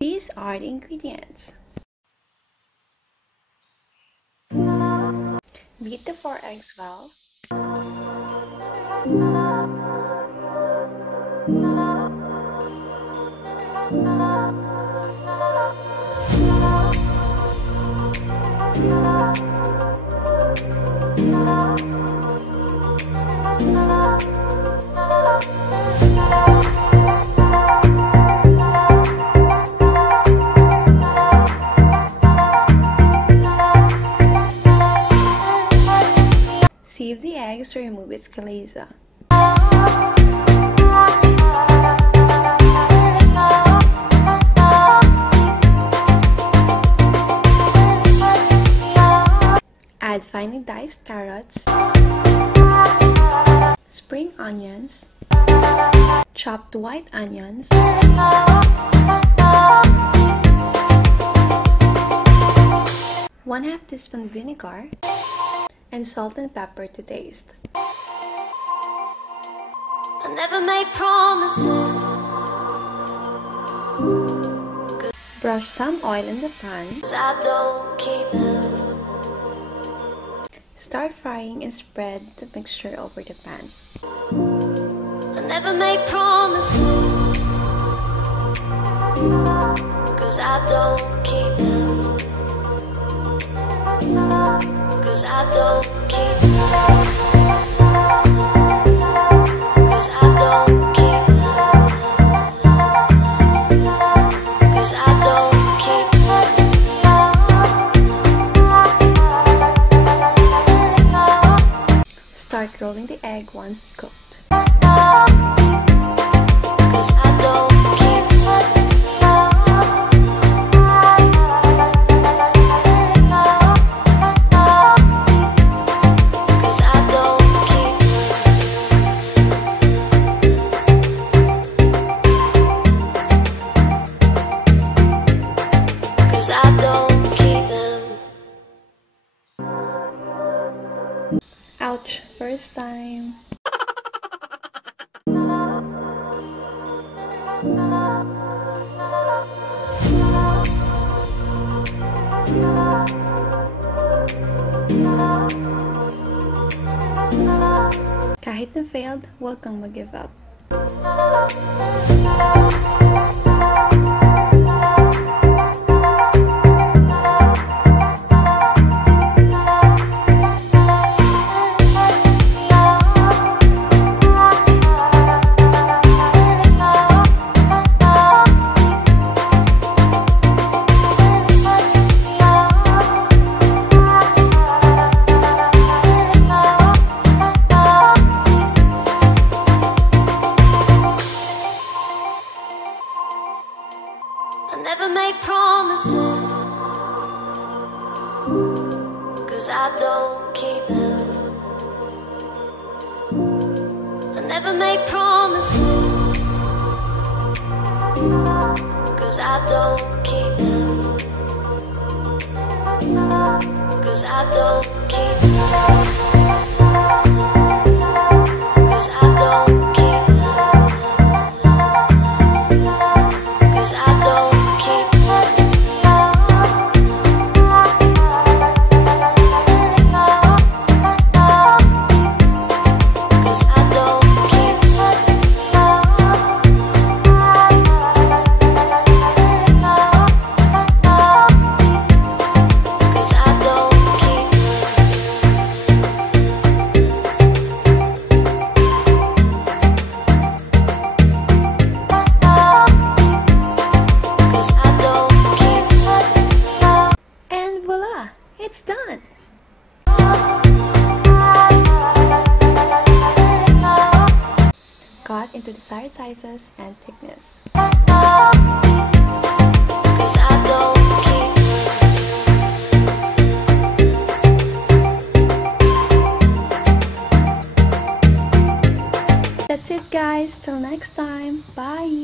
These are the ingredients. Beat the 4 eggs well. Sieve the eggs to remove its glaze. Add finely diced carrots, spring onions, chopped white onions, ½ teaspoon vinegar, and salt and pepper to taste. I never make promises. Brush some oil in the pan. I don't keep them. Start frying and spread the mixture over the pan. I never make promises, 'cause I don't keep them. 'Cause I don't keep them. 'Cause I don't keep them. 'Cause I don't keep them. Start rolling the egg once cooked. 'Cause I don't keep them. 'Cause I don't keep them. 'Cause I don't keep them. Ouch, first time. Kahit na failed, huwag kang mag-give up. I never make promises, 'cause I don't keep them. I never make promises, 'cause I don't keep them. 'Cause I don't keep them. 'Cause I don't keep them. 'Cause I don't keep them. 'Cause I don't keep them. 'Cause I don't keep Cause I don't keep And voila! It's done! Cut into desired sizes and thickness. Cause I don't keep That's it guys, till next time, bye!